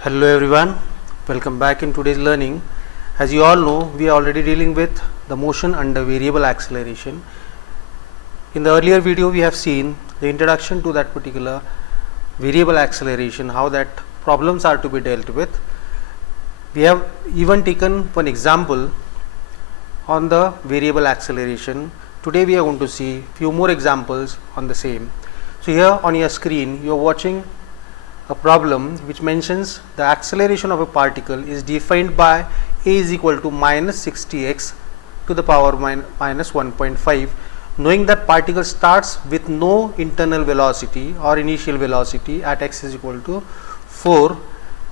Hello everyone, welcome back in today's learning. As you all know, we are already dealing with the motion under variable acceleration. In the earlier video, we have seen the introduction to that particular variable acceleration, how that problems are to be dealt with. We have even taken one example on the variable acceleration. Today we are going to see few more examples on the same. So here on your screen, you are watching a problem which mentions the acceleration of a particle is defined by a is equal to minus 60x to the power minus 1.5. Knowing that particle starts with no internal velocity or initial velocity at x is equal to 4,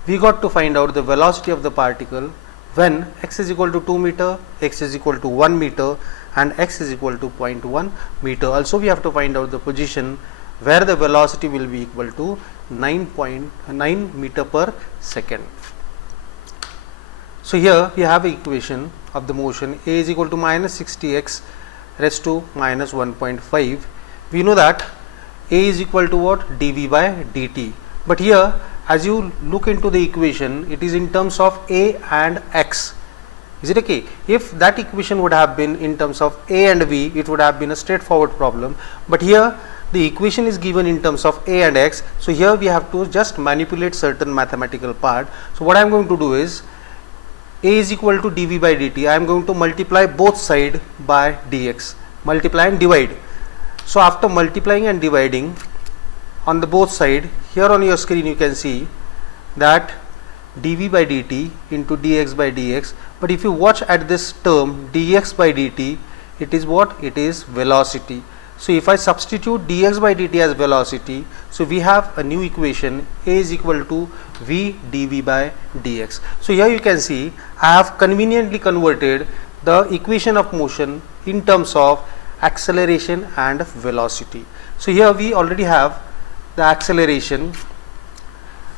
we got to find out the velocity of the particle when x is equal to 2 meter, x is equal to 1 meter and x is equal to 0.1 meter. Also we have to find out the position where the velocity will be equal to 9.9 meter per second. So here we have an equation of the motion a is equal to minus 60x raised to minus 1.5. We know that a is equal to what? dv by dt. But here as you look into the equation, it is in terms of a and x. Is it okay? If that equation would have been in terms of a and v, it would have been a straightforward problem. But here the equation is given in terms of a and x. So here we have to just manipulate certain mathematical part. So what I am going to do is a is equal to dv by dt. I am going to multiply both side by dx. Multiply and divide. So after multiplying and dividing on the both side, here on your screen you can see that dv by dt into dx by dx. But if you watch at this term dx by dt, it is what? It is velocity. So if I substitute dx by dt as velocity, so we have a new equation a is equal to v dv by dx. So here you can see I have conveniently converted the equation of motion in terms of acceleration and velocity. So here we already have the acceleration.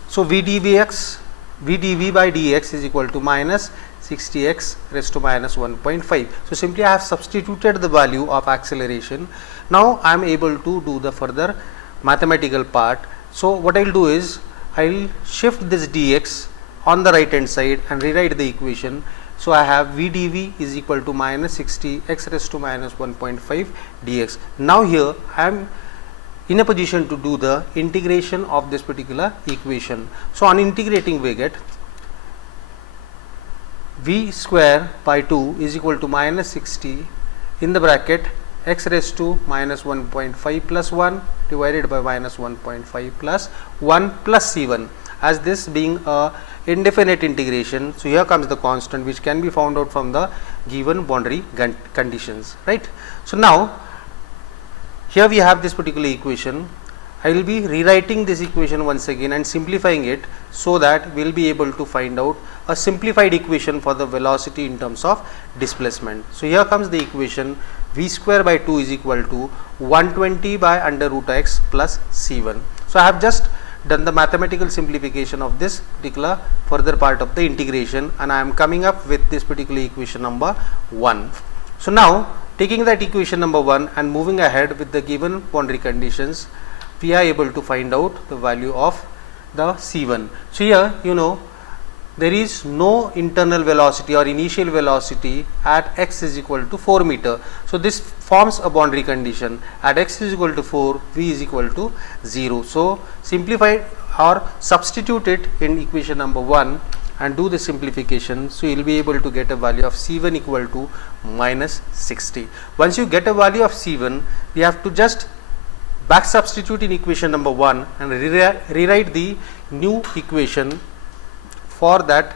So v dv by dx is equal to minus 60x raised to minus 1.5. So simply I have substituted the value of acceleration. Now I am able to do the further mathematical part. So what I will do is I will shift this dx on the right hand side and rewrite the equation. So I have v dv is equal to minus 60x raised to minus 1.5 dx. Now here I am in a position to do the integration of this particular equation. So on integrating we get v square by 2 is equal to minus 60 in the bracket x raised to minus 1.5 plus 1 divided by minus 1.5 plus 1 plus c1. As this being a indefinite integration, so here comes the constant which can be found out from the given boundary conditions, right? So now here we have this particular equation. I will be rewriting this equation once again and simplifying it so that we will be able to find out a simplified equation for the velocity in terms of displacement. So here comes the equation v square by 2 is equal to 120 by under root x plus c1. So I have just done the mathematical simplification of this particular further part of the integration and I am coming up with this particular equation number 1. So now taking that equation number 1 and moving ahead with the given boundary conditions, we are able to find out the value of the c1. So here you know there is no internal velocity or initial velocity at x is equal to 4 meter. So this forms a boundary condition. At x is equal to 4, v is equal to 0. So simplify or substitute it in equation number 1 and do the simplification. So you will be able to get a value of c1 equal to minus 60. Once you get a value of c1, we have to just back substitute in equation number 1 and rewrite the new equation for that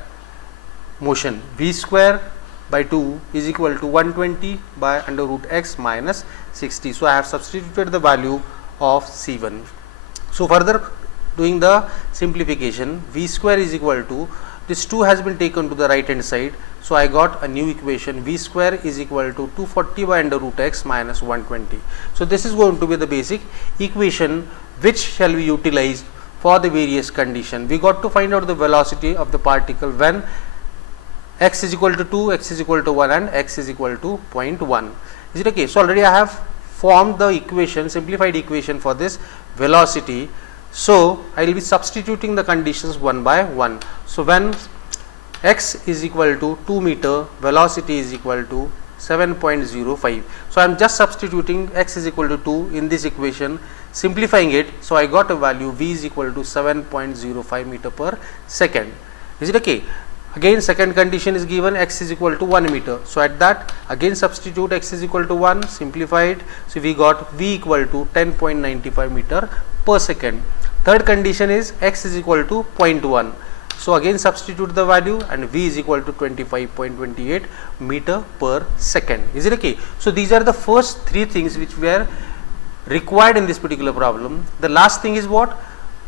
motion. V square by 2 is equal to 120 by under root x minus 60. So I have substituted the value of c1. So further doing the simplification, v square is equal to, this 2 has been taken to the right hand side. So I got a new equation v square is equal to 240 by under root x minus 120. So this is going to be the basic equation which shall be utilized for the various condition. We got to find out the velocity of the particle when x is equal to 2, x is equal to 1 and x is equal to 0.1. Is it okay? So already I have formed the equation, simplified equation for this velocity. So I will be substituting the conditions one by one. So when x is equal to 2 meter, velocity is equal to 7.05. So I am just substituting x is equal to 2 in this equation, simplifying it. So I got a value v is equal to 7.05 meter per second. Is it okay? Again second condition is given, x is equal to 1 meter. So at that again substitute x is equal to 1, simplify it. So we got v equal to 10.95 meter per second. Third condition is x is equal to 0.1. So again substitute the value and v is equal to 25.28 meter per second. Is it okay? So these are the first three things which were required in this particular problem. The last thing is what?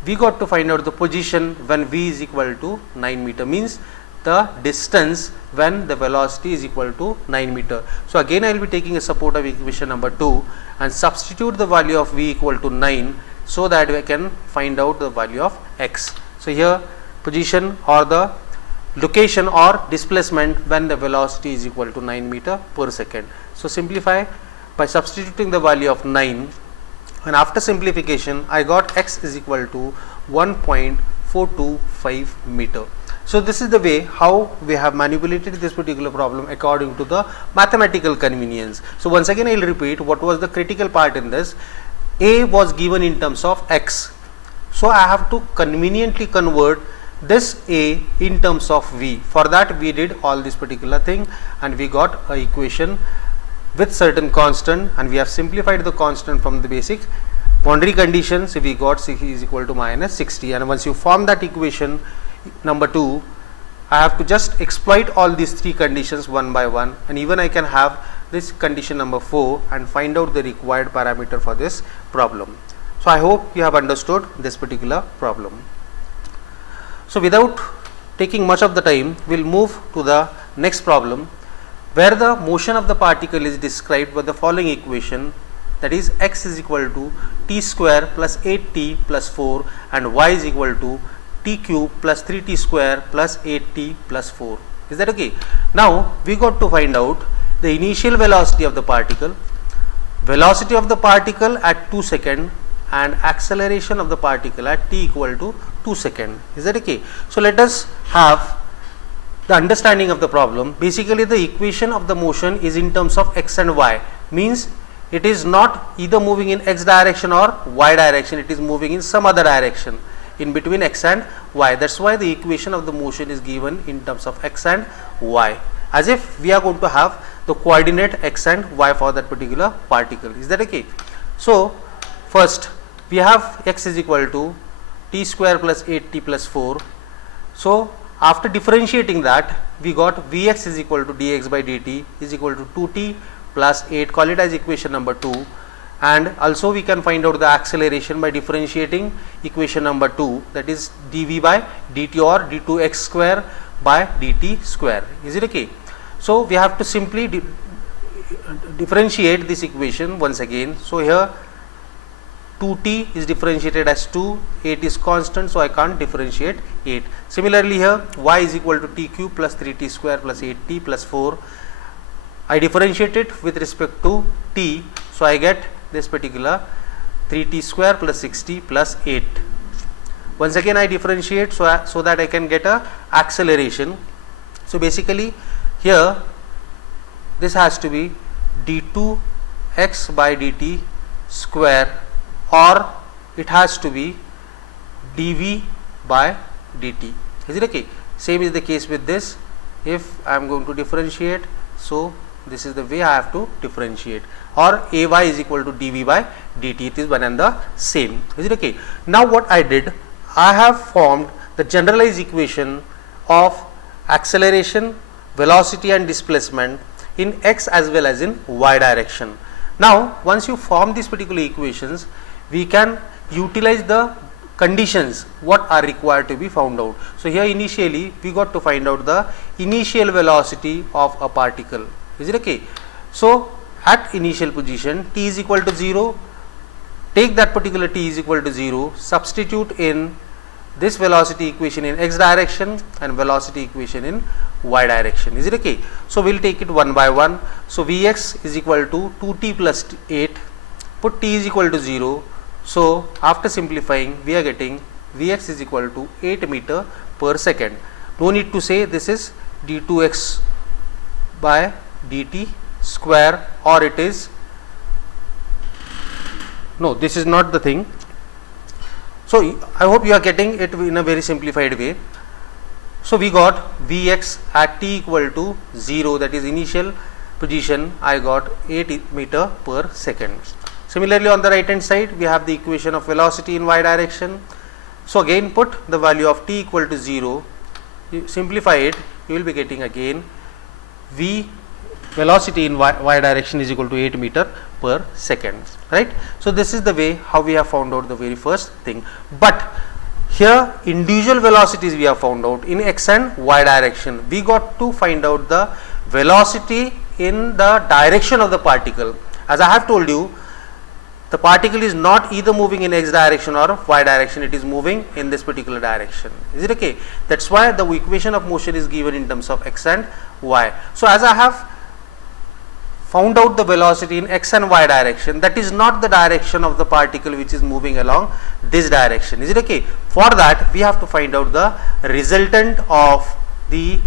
We got to find out the position when v is equal to 9 meter, means the distance when the velocity is equal to 9 meter. So again I will be taking a support of equation number 2 and substitute the value of v equal to 9 so that we can find out the value of x. So here position or the location or displacement when the velocity is equal to 9 meter per second. So simplify by substituting the value of 9, and after simplification I got x is equal to 1.425 meter. So this is the way how we have manipulated this particular problem according to the mathematical convenience. So once again I will repeat what was the critical part in this. A was given in terms of x, so I have to conveniently convert this a in terms of v. For that we did all this particular thing and we got a equation with certain constant, and we have simplified the constant from the basic boundary conditions. So we got c is equal to minus 60, and once you form that equation number 2, I have to just exploit all these three conditions one by one, and even I can have this condition number 4 and find out the required parameter for this problem. So I hope you have understood this particular problem. So without taking much of the time, we will move to the next problem, where the motion of the particle is described by the following equation, that is x is equal to t square plus 8t plus 4 and y is equal to t cube plus 3t square plus 8t plus 4. Is that okay? Now we got to find out the initial velocity of the particle at 2 seconds and acceleration of the particle at t equal to 2 seconds. Is that okay? So let us have the understanding of the problem. Basically the equation of the motion is in terms of x and y, means it is not either moving in x direction or y direction, it is moving in some other direction in between x and y. That's why the equation of the motion is given in terms of x and y, as if we are going to have the coordinate x and y for that particular particle. Is that okay? So first we have x is equal to t square plus 8t plus 4. So after differentiating that, we got vx is equal to dx by dt is equal to 2t plus 8, call it as equation number 2, and also we can find out the acceleration by differentiating equation number 2, that is dv by dt or d2x square by dt square. Is it okay? So we have to simply differentiate this equation once again. So here 2t is differentiated as 2, 8 is constant, so I can't differentiate 8. Similarly here y is equal to t cube plus 3t square plus 8t plus 4. I differentiate it with respect to t, so I get this particular 3t square plus 6t plus 8. Once again I differentiate so that I can get a acceleration. So basically here this has to be d2x by dt square, or it has to be dv by dt. Is it okay? Same is the case with this. If I am going to differentiate, so this is the way I have to differentiate, or ay is equal to dv by dt. It is one and the same. Is it okay? Now what I did, I have formed the generalized equation of acceleration, velocity and displacement in x as well as in y direction. Now once you form these particular equations, we can utilize the conditions what are required to be found out. So here initially we got to find out the initial velocity of a particle. Is it okay? So at initial position t is equal to 0, take that particular t is equal to 0, substitute in this velocity equation in x direction and velocity equation in y direction. Is it okay? So we will take it one by one. So vx is equal to 2t plus 8, put t is equal to 0, So after simplifying, we are getting Vx is equal to 8 meter per second. No need to say this is d2x by dt square, or it is, no, this is not the thing. So I hope you are getting it in a very simplified way. So we got Vx at t equal to 0, that is initial position, I got 8 meter per second. Similarly, on the right hand side, we have the equation of velocity in y direction. So again, put the value of t equal to 0, you simplify it, you will be getting again v velocity in y direction is equal to 8 meter per second, right. So this is the way how we have found out the very first thing. But here individual velocities we have found out in x and y direction. We got to find out the velocity in the direction of the particle. As I have told you, the particle is not either moving in x direction or y direction, it is moving in this particular direction. Is it okay? That's why the equation of motion is given in terms of x and y. So as I have found out the velocity in x and y direction, that is not the direction of the particle which is moving along this direction. Is it okay? For that, we have to find out the resultant of the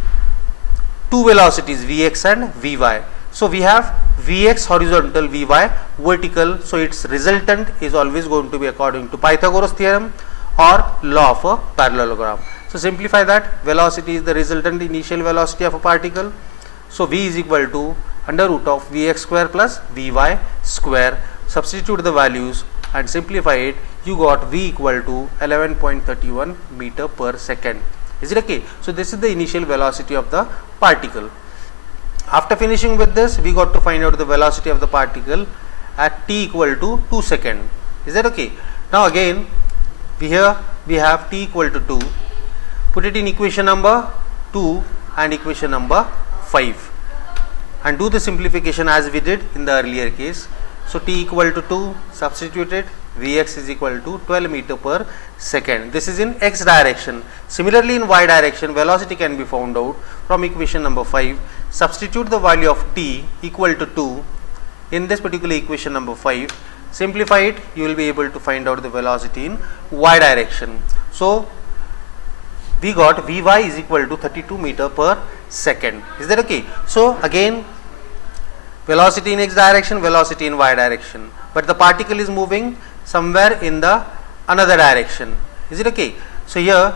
two velocities Vx and Vy. So we have Vx horizontal, Vy vertical. So its resultant is always going to be according to Pythagoras theorem or law of a parallelogram. So simplify that. Velocity is the resultant initial velocity of a particle. So V is equal to under root of Vx square plus Vy square. Substitute the values and simplify it. You got V equal to 11.31 meter per second. Is it okay? So this is the initial velocity of the particle. After finishing with this, we got to find out the velocity of the particle at t equal to 2 seconds. Is that okay? Now again, here we have t equal to 2. Put it in equation number 2 and equation number 5 and do the simplification as we did in the earlier case. So t equal to 2, substitute it, Vx is equal to 12 meter per second. This is in x direction. Similarly, in y direction, velocity can be found out from equation number 5. Substitute the value of t equal to 2 in this particular equation number 5. Simplify it, you will be able to find out the velocity in y direction. So we got Vy is equal to 32 meter per second. Is that okay? So again, velocity in x direction, velocity in y direction, but the particle is moving somewhere in the another direction. Is it okay? So here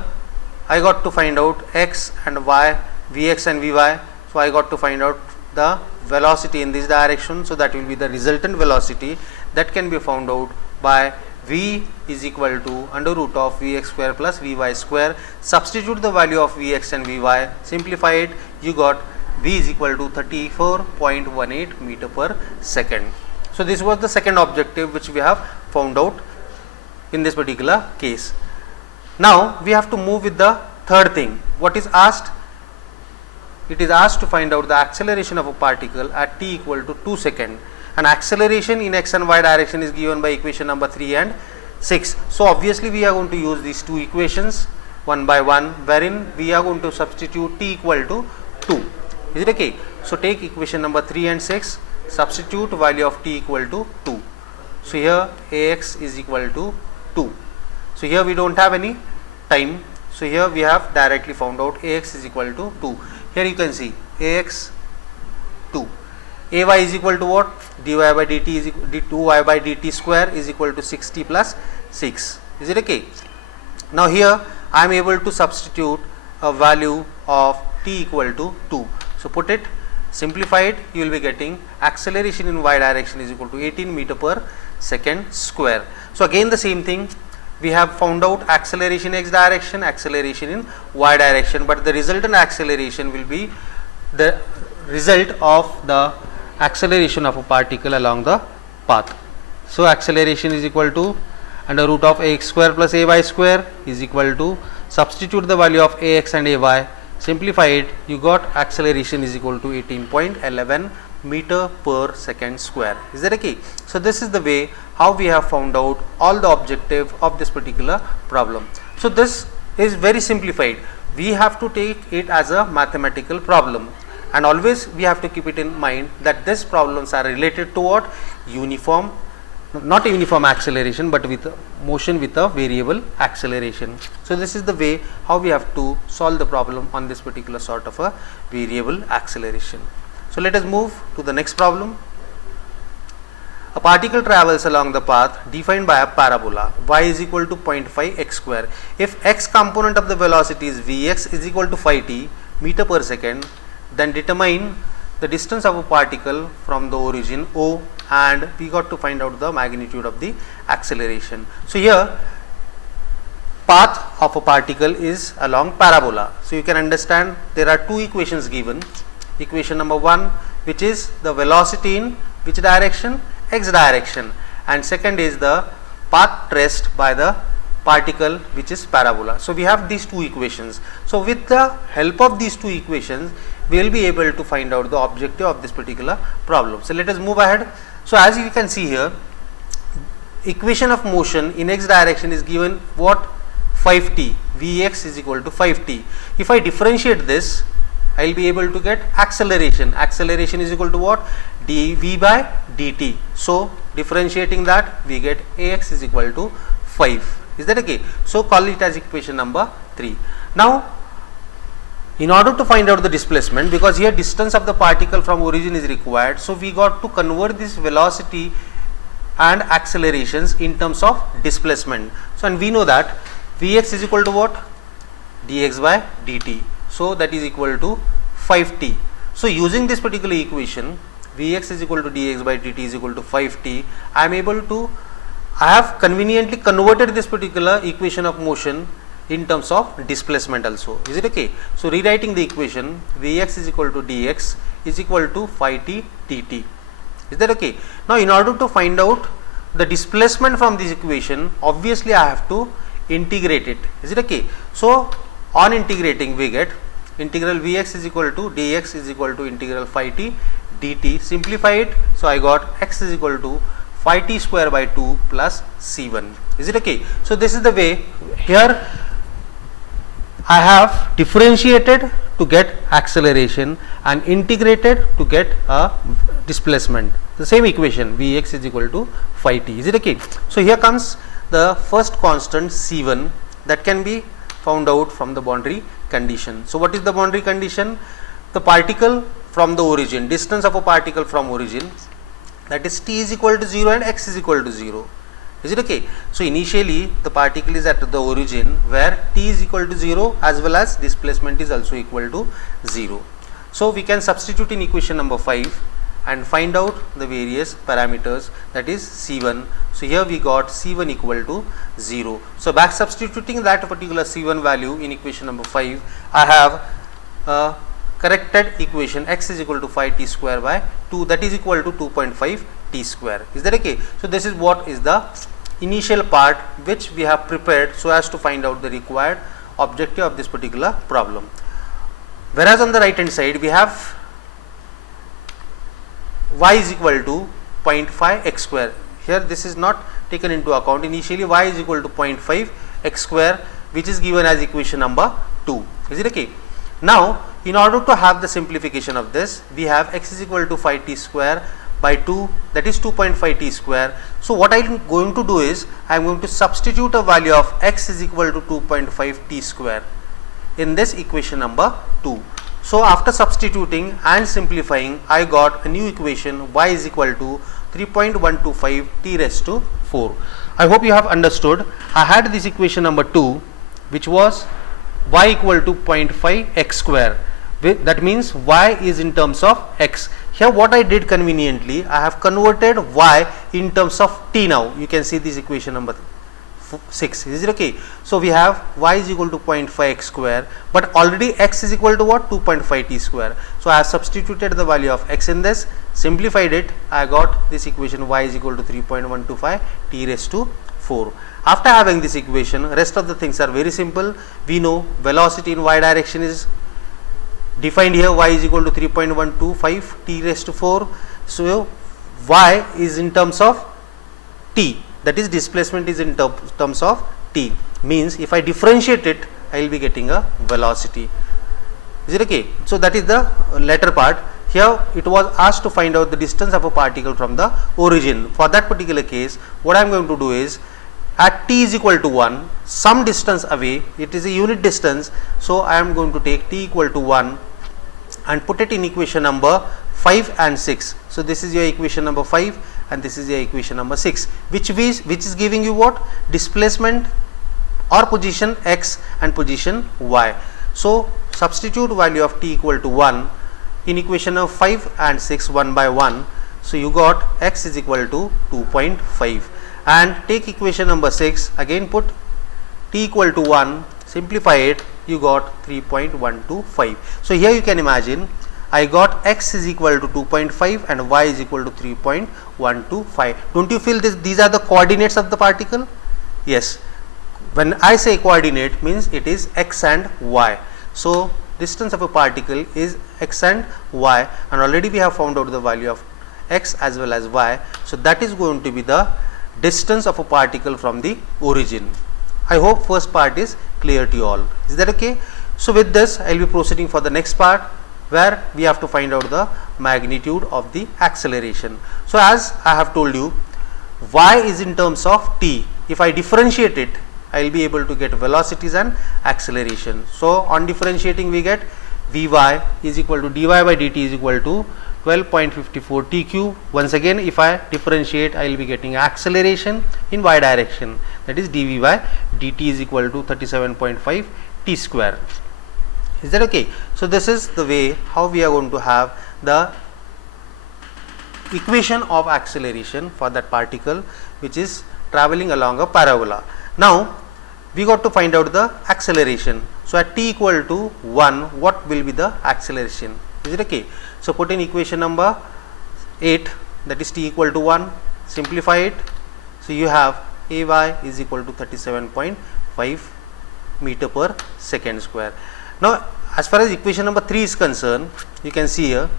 I got to find out x and y, Vx and Vy. So I got to find out the velocity in this direction. So that will be the resultant velocity that can be found out by V is equal to under root of Vx square plus Vy square. Substitute the value of Vx and Vy, simplify it, you got V is equal to 34.18 meter per second. So this was the second objective which we have found out in this particular case. Now we have to move with the third thing. What is asked? It is asked to find out the acceleration of a particle at t equal to 2 seconds. And acceleration in x and y direction is given by equation number 3 and 6. So obviously we are going to use these two equations one by one, wherein we are going to substitute t equal to 2. Is it okay? So take equation number 3 and 6, substitute value of t equal to 2. So here Ax is equal to 2. So here we don't have any time. So here we have directly found out Ax is equal to 2. Here you can see Ax 2. Ay is equal to what? Dy by dt is equal to 2y by dt square is equal to 60 plus 6. Is it okay? Now here I am able to substitute a value of t equal to 2. So put it, simplify it, you will be getting acceleration in y direction is equal to 18 meter per second square. So again the same thing, we have found out acceleration in x direction, acceleration in y direction, but the resultant acceleration will be the result of the acceleration of a particle along the path. So acceleration is equal to under root of ax square plus ay square is equal to, substitute the value of ax and ay, simplify it, you got acceleration is equal to 18.11 meter per second square. Is that okay? So this is the way how we have found out all the objective of this particular problem. So this is very simplified. We have to take it as a mathematical problem, and always we have to keep it in mind that these problems are related to what? Uniform not a uniform acceleration, but with motion with a variable acceleration. So this is the way how we have to solve the problem on this particular sort of a variable acceleration. So let us move to the next problem. A particle travels along the path defined by a parabola y is equal to 0.5 x square. If x component of the velocity is vx is equal to 5t meter per second, then determine the distance of a particle from the origin O, and we got to find out the magnitude of the acceleration. So here path of a particle is along parabola. So you can understand there are two equations given. Equation number 1, which is the velocity in which direction? X direction, and second is the path traced by the particle, which is parabola. So we have these two equations. So with the help of these two equations, we will be able to find out the objective of this particular problem. So let us move ahead. So as you can see here, equation of motion in x direction is given what? 5t, vx is equal to 5t. If I differentiate this, I will be able to get acceleration. Acceleration is equal to what? dv by dt. So differentiating that, we get ax is equal to 5. Is that okay? So call it as equation number 3. Now in order to find out the displacement, because here distance of the particle from origin is required, so we got to convert this velocity and accelerations in terms of displacement. So and we know that vx is equal to what? dx by dt. So that is equal to 5t. So using this particular equation, vx is equal to dx by dt is equal to 5t, I have conveniently converted this particular equation of motion in terms of displacement also. Is it okay? So rewriting the equation, vx is equal to dx is equal to 5t dt. Is that okay? Now in order to find out the displacement from this equation, obviously I have to integrate it. Is it okay? So on integrating, we get integral vx is equal to dx is equal to integral 5t dt. Simplify it. So I got x is equal to 5t square by 2 plus c1. Is it okay? So this is the way. Here I have differentiated to get acceleration and integrated to get a displacement. The same equation, vx is equal to 5t. Is it okay? So here comes the first constant c1 that can be found out from the boundary condition. So what is the boundary condition? The particle from the origin, distance of a particle from origin, that is t is equal to 0 and x is equal to 0. Is it okay? So initially the particle is at the origin where t is equal to 0 as well as displacement is also equal to 0. So we can substitute in equation number 5 and find out the various parameters, that is c1. So here we got c1 equal to 0. So back substituting that particular c1 value in equation number 5, I have a corrected equation x is equal to 5t square by 2, that is equal to 2.5 t square. Is that okay? So this is what is the initial part which we have prepared so as to find out the required objective of this particular problem. Whereas on the right hand side we have y is equal to 0.5 x square. Here this is not taken into account. Initially y is equal to 0.5 x square, which is given as equation number 2. Is it okay? Now in order to have the simplification of this, we have x is equal to 5t square by 2, that is 2.5 t square. So what I am going to do is I am going to substitute a value of x is equal to 2.5 t square in this equation number 2. So after substituting and simplifying, I got a new equation y is equal to 3.125 t raised to 4. I hope you have understood. I had this equation number 2 which was y equal to 0.5 x square. That means y is in terms of x. Here what I did conveniently, I have converted y in terms of t now. You can see this equation number 6. Is it okay? So we have y is equal to 0.5 x square, but already x is equal to what? 2.5 t square. So I have substituted the value of x in this, simplified it, I got this equation y is equal to 3.125 t raised to 4. After having this equation, rest of the things are very simple. We know velocity in y direction is defined here, y is equal to 3.125 t raised to 4. So y is in terms of t, that is displacement is in terms of t, means if I differentiate it, I will be getting a velocity. Is it okay? So that is the latter part. here it was asked to find out the distance of a particle from the origin. For that particular case, what I am going to do is, at t is equal to 1, some distance away, it is a unit distance, so I am going to take t equal to 1 and put it in equation number 5 and 6. So this is your equation number 5 and this is your equation number 6, which is giving you what? Displacement or position x and position y. So substitute value of t equal to 1 in equation of 5 and 6 one by one. So you got x is equal to 2.5, and take equation number 6, again put t equal to 1, simplify it, you got 3.125. So here you can imagine I got x is equal to 2.5 and y is equal to 3.125. Don't you feel these are the coordinates of the particle? Yes. When I say coordinate, means it is x and y. So distance of a particle is x and y, and already we have found out the value of x as well as y. So that is going to be the distance of a particle from the origin. I hope first part is clear to you all. Is that okay? So with this I will be proceeding for the next part, where we have to find out the magnitude of the acceleration. So as I have told you, y is in terms of t. If I differentiate it, I will be able to get velocities and acceleration. So on differentiating we get Vy is equal to dy by dt is equal to 12.54 t cube. Once again, if I differentiate, I will be getting acceleration in y direction, that is dv by dt is equal to 37.5 t square. Is that okay? So this is the way how we are going to have the equation of acceleration for that particle which is traveling along a parabola. Now we got to find out the acceleration. So at t equal to 1, what will be the acceleration? Is it okay? So put in equation number 8, that is t equal to 1, simplify it. So you have ay is equal to 37.5 meter per second square. Now as far as equation number 3 is concerned, you can see here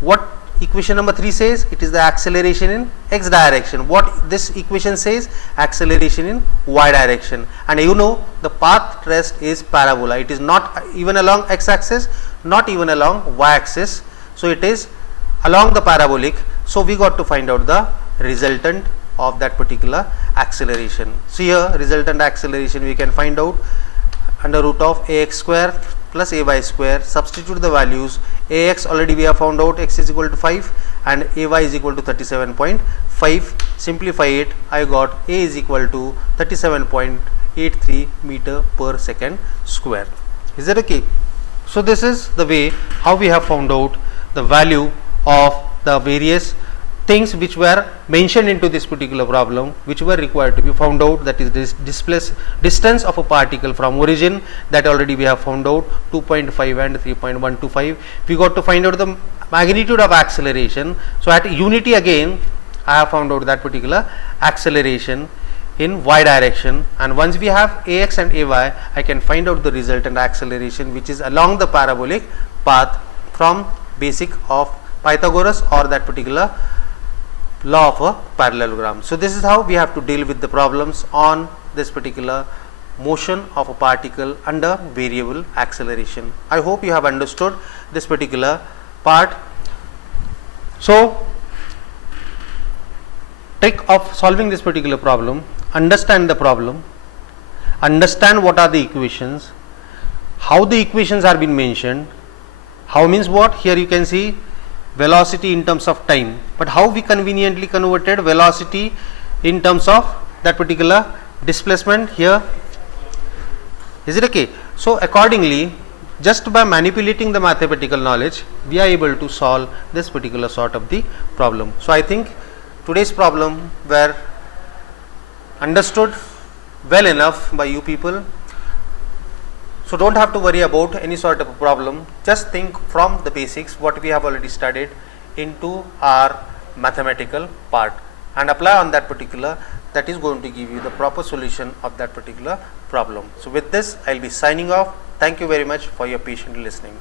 what equation number 3 says. It is the acceleration in x direction. What this equation says? Acceleration in y direction. And you know the path traced is parabola. It is not even along x axis, not even along y axis. So it is along the parabolic. So we got to find out the resultant of that particular acceleration. So here resultant acceleration we can find out under root of ax square plus ay square. Substitute the values. Ax already we have found out, x is equal to 5 and ay is equal to 37.5. Simplify it, I got a is equal to 37.83 meter per second square. Is that okay? So this is the way how we have found out the value of the various things which were mentioned into this particular problem, which were required to be found out, that is this distance of a particle from origin, that already we have found out 2.5 and 3.125. we got to find out the magnitude of acceleration. So at unity again I have found out that particular acceleration in y direction, and once we have ax and ay, I can find out the resultant acceleration which is along the parabolic path from basic of Pythagoras or that particular law of a parallelogram. So this is how we have to deal with the problems on this particular motion of a particle under variable acceleration. I hope you have understood this particular part. So trick of solving this particular problem: understand the problem, understand what are the equations, how the equations are being mentioned, how means what. Here you can see velocity in terms of time, but how we conveniently converted velocity in terms of that particular displacement here. Is it okay? So accordingly, just by manipulating the mathematical knowledge, we are able to solve this particular sort of the problem. So I think today's problem were understood well enough by you people. So don't have to worry about any sort of a problem. Just think from the basics what we have already studied into our mathematical part and apply on that particular. That is going to give you the proper solution of that particular problem. So with this, I will be signing off. Thank you very much for your patient listening.